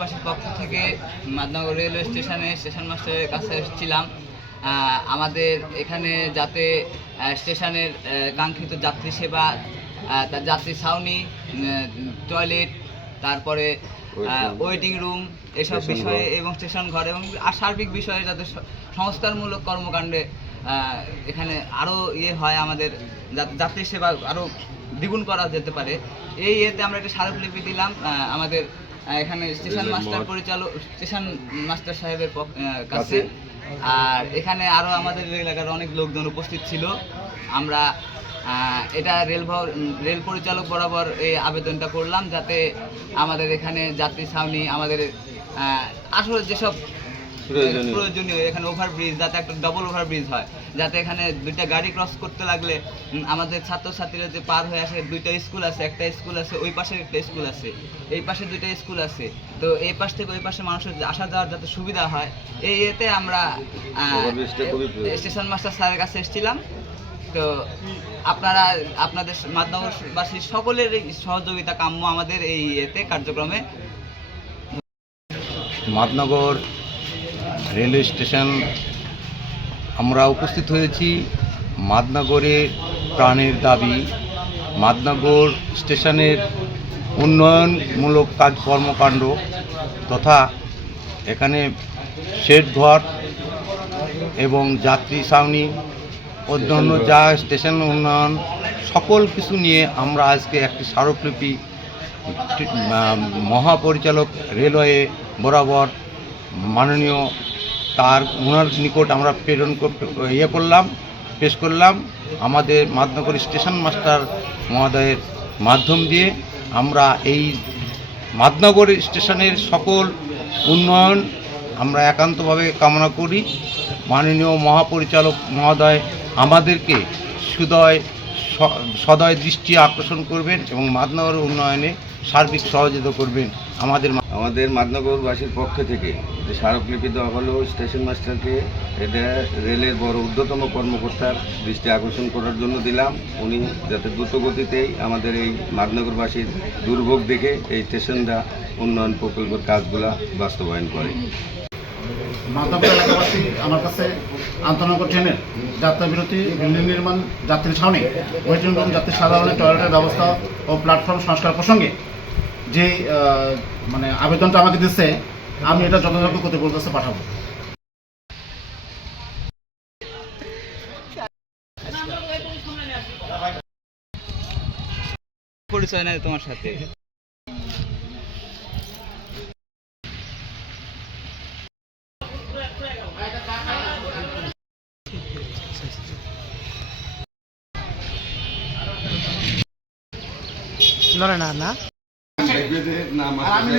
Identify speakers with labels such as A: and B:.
A: বাসীর পক্ষ থেকে মাদনগর রেলওয়ে স্টেশনে স্টেশন মাস্টারের কাছে এসেছিলাম। আমাদের এখানে যাতে স্টেশনের কাঙ্ক্ষিত যাত্রী সেবা তার যাত্রী ছাউনি টয়লেট তারপরে ওয়েটিং রুম এসব বিষয়ে এবং স্টেশন ঘর এবং আর সার্বিক বিষয়ে যাতে সংস্কারমূলক কর্মকাণ্ডে এখানে আরও ইয়ে হয় আমাদের যাতে যাত্রী সেবা আরও দ্বিগুণ করা যেতে পারে। এই ইয়েতে আমরা একটা স্মারকলিপি দিলাম। আমাদের এখানে স্টেশন মাস্টার পরিচালক স্টেশন মাস্টার সাহেবের
B: কাছে।
A: আর এখানে আরও আমাদের এলাকার অনেক লোকজন উপস্থিত ছিল। আমরা এটা রেল রেল পরিচালক বরাবর এই আবেদনটা করলাম যাতে আমাদের এখানে যাত্রী ছাউনি আমাদের আসলে যেসব
B: প্রয়োজনীয়।
A: এখানে ওভারব্রিজ যাতে একটা ডবল ওভারব্রিজ হয় যাতে এখানে দুইটা গাড়ি ক্রস করতে লাগলে আমাদের ছাত্রছাত্রীরা যে পার হয়ে আসে দুইটা স্কুল আছে একটা স্কুল আছে ওই পাশে একটা স্কুল আছে এই পাশে দুইটা স্কুল আছে তো এই পাশ থেকে ওই পাশে মানুষের আসা যাওয়ার যাতে সুবিধা হয় এই এতে আমরা। স্টেশন মাস্টার স্যারের কাছে এসেছিলাম তো আপনারা আপনাদের মাদনগরবাসীর সকলের সহযোগিতা কাম্য আমাদের এই এতে কার্যক্রমে
C: মাদনগর রেলওয়ে স্টেশন। আমরা উপস্থিত হয়েছি মাদনগরের প্রাণের দাবি। মাদনগর স্টেশনের উন্নয়নমূলক কাজ কর্মকাণ্ড তথা এখানে শেড ঘর এবং যাত্রী ছাউনি, অন্যান্য যা স্টেশন উন্নয়ন, সকল কিছু নিয়ে আমরা আজকে একটি স্মারকলিপি মহাপরিচালক রেলওয়ে বরাবর মাননীয় তার ওনার নিকট আমরা প্রেরণ ইয়ে করলাম, পেশ করলাম। আমাদের মাদনগর স্টেশন মাস্টার মহোদয়ের মাধ্যম দিয়ে আমরা এই মাদনগর স্টেশনের সকল উন্নয়ন আমরা একান্তভাবে কামনা করি। মাননীয় মহাপরিচালক মহোদয় আমাদেরকে সুদয় সদয় দৃষ্টি আকর্ষণ করবেন এবং মাদনগর উন্নয়নে সার্বিক সহযোগিতা করবেন আমাদের
B: আমাদের মাদনগরবাসীর পক্ষ থেকে যে স্মারকলিপি দেওয়া হলো, স্টেশন মাস্টারকে এটা রেলের বড় ঊর্ধ্বতম কর্মকর্তার দৃষ্টি আকর্ষণ করার জন্য দিলাম। উনি যাতে দ্রুত গতিতেই আমাদের এই মাদনগরবাসীর দুর্ভোগ দেখে এই স্টেশনটা উন্নয়ন প্রকল্পের কাজগুলা বাস্তবায়ন করে।
D: মাধবপুর এলাকাবাসী আমার কাছে আন্তনগর ট্রেনের যাত্রা বিরতি বিল্ডিং নির্মাণ যাত্রী ছাউনি ওয়েটিং রুম যাত্রী সাধারণের টয়লেটের ব্যবস্থা ও প্ল্যাটফর্ম সংস্কার প্রসঙ্গে যে মানে আবেদনটা আমাকে দিচ্ছে আমি এটা যথাযথ কর্তৃপক্ষের কাছে পাঠাবো।
A: পরিচয় নেই তোমার সাথে।
E: লড়ে না না
D: আমি